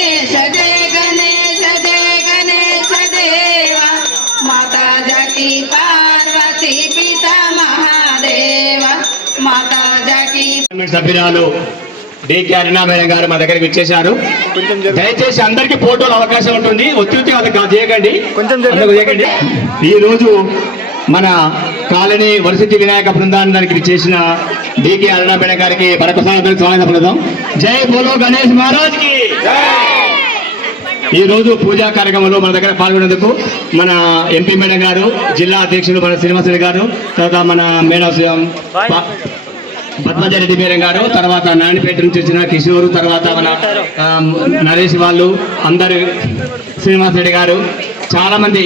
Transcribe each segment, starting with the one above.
गणेश जय गणेश जय गणेश देवा माता जाकी पार्वती पिता महादेव माता जाकी సభ్యురాలు డికే అరుణా మేడం గారు మా దగ్గరికి వచ్చేసారు. దయచేసి అందరికి ఫోటోలు అవకాశం ఉంటుంది. ఒత్తిడి చేయకండి. ఈ రోజు మన కాలనీ వరసిద్ధి వినాయక బృందానికి చేసిన డికే అరుణా మేడం గారికి మరొకసారి స్వాగతం పలుకుదాం. జై బోలో గణేష్ మహారాజ్ కి. ఈ రోజు పూజా కార్యక్రమంలో మన దగ్గర పాల్గొనేందుకు మన ఎంపీ మేడం గారు, జిల్లా అధ్యక్షులు మన శ్రీనివాసరెడ్డి గారు, తర్వాత మన మేడం పద్మజారెడ్డి మేడం గారు, తర్వాత నాయుడుపేట నుంచి వచ్చిన కిషోరు, తర్వాత మన నరేష్ వాళ్ళు అందరు, శ్రీనివాసరెడ్డి గారు, చాలా మంది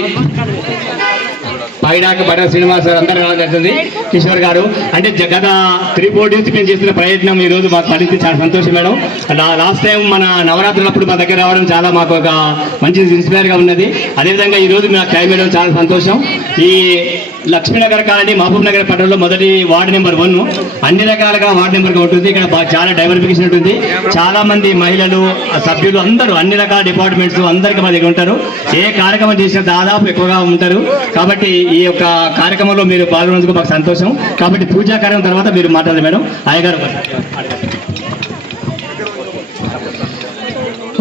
పైడాక బడ శ్రీనివాస్ అందరూ జరుగుతుంది, కిషోర్ గారు. అంటే గత 3-4 డేస్ మేము చేస్తున్న ప్రయత్నం ఈ రోజు మాకు ఫలించి చాలా సంతోషం మేడం. లాస్ట్ టైం మన నవరాత్రులప్పుడు మా దగ్గర రావడం చాలా మాకు ఒక మంచి ఇన్స్పైర్గా ఉన్నది. అదేవిధంగా ఈరోజు నాకు టైం వేయడం చాలా సంతోషం. ఈ లక్ష్మీనగర్ కాలనీ మహబూబ్ నగర్ పట్టణంలో మొదటి వార్డు నెంబర్ 1 అన్ని రకాలుగా వార్డు నెంబర్గా ఉంటుంది. ఇక్కడ చాలా డైవర్సిఫికేషన్ ఉంటుంది. చాలా మంది మహిళలు, సభ్యులు అందరూ అన్ని రకాల డిపార్ట్మెంట్స్ అందరికీ మా దగ్గర ఉంటారు. ఏ కార్యక్రమం చేసినా దాదాపు ఎక్కువగా ఉంటారు. కాబట్టి ఈ యొక్క కార్యక్రమంలో మీరు పాల్గొన్నందుకు మాకు సంతోషం. కాబట్టి పూజా కార్యక్రమం తర్వాత మీరు మాట్లాడారు మేడం. అయ్యగారు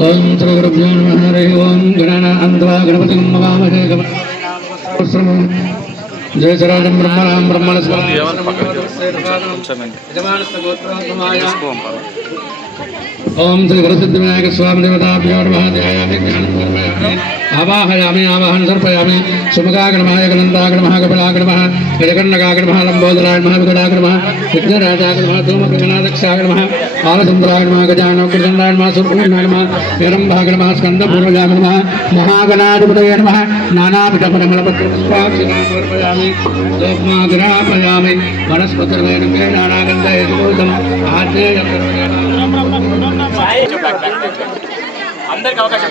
ఓం శ్రీ గురుభ్యో నమః. హరి ఓం గణానాన్వా గణపతిం నమామహే. జయ సరాజం బ్రహ్మణాం బ్రహ్మణ ఓం శ్రీ వరసిద్ధి వినాయక స్వామి దేవతాభ్యో నమః. ఆవాహయామి ఆవాహన సమర్పయామి. సుముఖాగణమాయ గణంతాగణమః కపిలాగణమః గజకర్ణకాగణమః లంబోదరాగణమః వికటాగణమః విఘ్నరాజాగణమః ధూమగణాదక్షాగణమః బాలసుందరాగణమః గజానకృతండాగణమః సుర్పూర్ణాగణమః వీరంభాగణమః స్కందపూర్వజాగణమః మహాగణాధిపతయే నమః. నానాపిఠపరమళపత్రపుష్పాక్షిణాం సమర్పయామి. లోక్మాగ్రాపయామి. వనస్పతిర్వేణుకే నానాగంధేతుభూతం ఆజ్ఞేయం అందరికి అవకాశం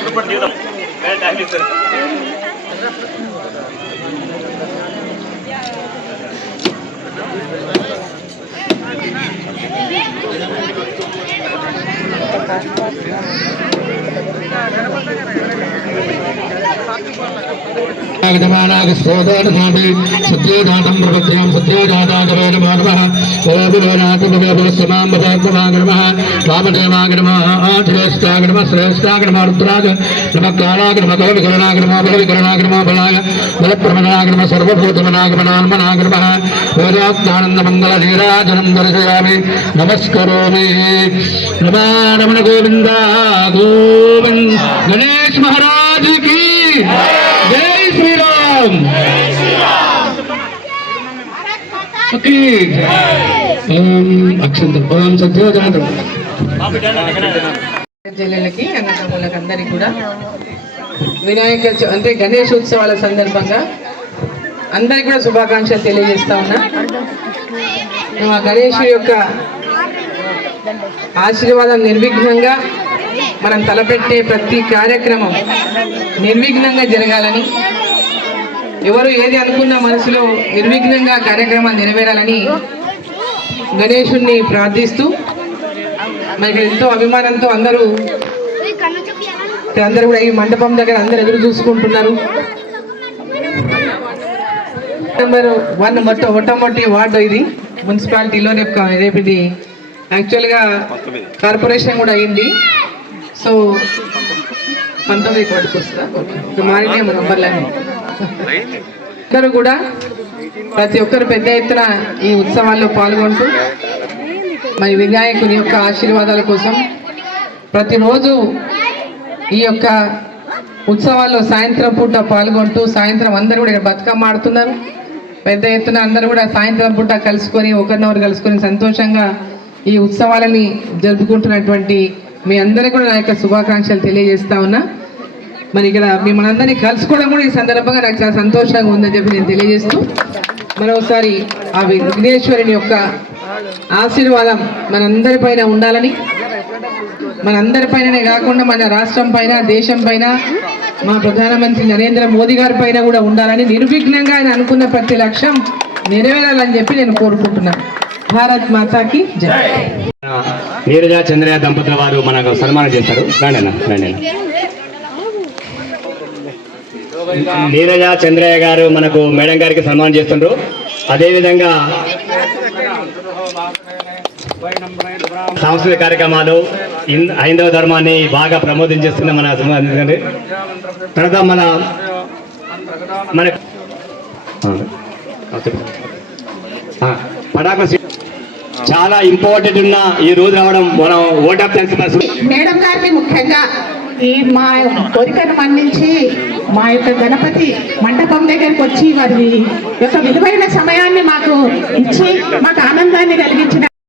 సత్యేదాతం ప్రపద్యాం సత్యేదాతాదవే నమో నమః. ఓవిరోనాథమవేభవస్సమాంబసాగ్రమః వామదేవాగ్రమః శ్రేష్ఠాగ్రమః శ్రేష్ఠాగ్రమః రుద్రాగ నమః కాళాగ్రమః కలవికరణాగ్రమః బలవికరణాగ్రమః బలాయ బలప్రమణాగ్రమః సర్వభూతమనాగమనాన్మనాగ్రమః వేదాత్మానందమంగళ నీరాజనం దర్శయామి నమస్కరోమి. నమో రమణ గోవింద గోవింద గణేష్ మహారాజ్ కి జై శ్రీరామ్. జిల్లలకి అన్నదమ్ములకు అందరికీ కూడా వినాయక అంటే గణేష్ ఉత్సవాల సందర్భంగా అందరికీ కూడా శుభాకాంక్షలు తెలియజేస్తా ఉన్నా. ఆ గణేషుడి యొక్క ఆశీర్వాదం నిర్విఘ్నంగా మనం తలపెట్టే ప్రతి కార్యక్రమం నిర్విఘ్నంగా జరగాలని, ఎవరు ఏది అనుకున్న మనసులో నిర్విఘ్నంగా కార్యక్రమాలు నెరవేరాలని గణేశుణ్ణి ప్రార్థిస్తూ మనకి ఎంతో అభిమానంతో అందరూ కూడా ఈ మండపం దగ్గర అందరూ ఎదురు చూసుకుంటున్నారు. నెంబర్ 1 మొట్టమొదటి వార్డు ఇది మున్సిపాలిటీలో. రేపు ఇది యాక్చువల్గా కార్పొరేషన్ కూడా అయింది. సో 19 వార్డుకి వస్తా మారినే నంబర్లన్నీ. అందరూ కూడా ప్రతి ఒక్కరు పెద్ద ఎత్తున ఈ ఉత్సవాల్లో పాల్గొంటూ మరి వినాయకుని యొక్క ఆశీర్వాదాల కోసం ప్రతిరోజు ఈ యొక్క ఉత్సవాల్లో సాయంత్రం పూట పాల్గొంటూ సాయంత్రం అందరూ కూడా బతుకమ్మ ఆడుతున్నారు. పెద్ద ఎత్తున అందరూ కూడా సాయంత్రం పూట కలుసుకొని ఒకరినొకరు కలుసుకొని సంతోషంగా ఈ ఉత్సవాలని జరుపుకుంటున్నటువంటి మీ అందరికీ కూడా నా యొక్క శుభాకాంక్షలు తెలియజేస్తా ఉన్నా. మరి ఇక్కడ మిమ్మల్ని అందరినీ కలుసుకోవడం కూడా ఈ సందర్భంగా నాకు చాలా సంతోషంగా ఉందని చెప్పి నేను తెలియజేస్తూ మరోసారి ఆ విఘ్నేశ్వరుని యొక్క ఆశీర్వాదం మనందరిపైన ఉండాలని, మనందరిపైననే కాకుండా మన రాష్ట్రం పైన, దేశం పైన, మా ప్రధానమంత్రి నరేంద్ర మోదీ గారి పైన కూడా ఉండాలని, నిర్విఘ్నంగా ఆయన అనుకున్న ప్రతి లక్ష్యం నెరవేరాలని చెప్పి నేను కోరుకుంటున్నాను. భారత్ మాతాకి జై. నీరజ చంద్రయ్య దంపతుల వారు మనకు సన్మానం చేస్తారు. రండి అన్న, రండి అన్న. నీరజ చంద్రయ్య గారు మనకు మేడం గారికి సన్మానం చేస్తుండ్రు. అదేవిధంగా సాంస్కృతిక కార్యక్రమాలు హైందవ ధర్మాన్ని బాగా ప్రమోదించేస్తున్న మన తర్వాత మన పటాకుల చాలా ఇంపార్టెంట్ ఉన్న ఈ రోజు రావడం మనం ఓట్ ఆఫ్ థ్యాంక్స్ మేడం గారిని ముఖ్యంగా ఈ మా కోరికను మన్నించి మా యొక్క గణపతి మండపం దగ్గరికి వచ్చి వారి యొక్క విలువైన సమయాన్ని మాకు ఇచ్చి మాకు ఆనందాన్ని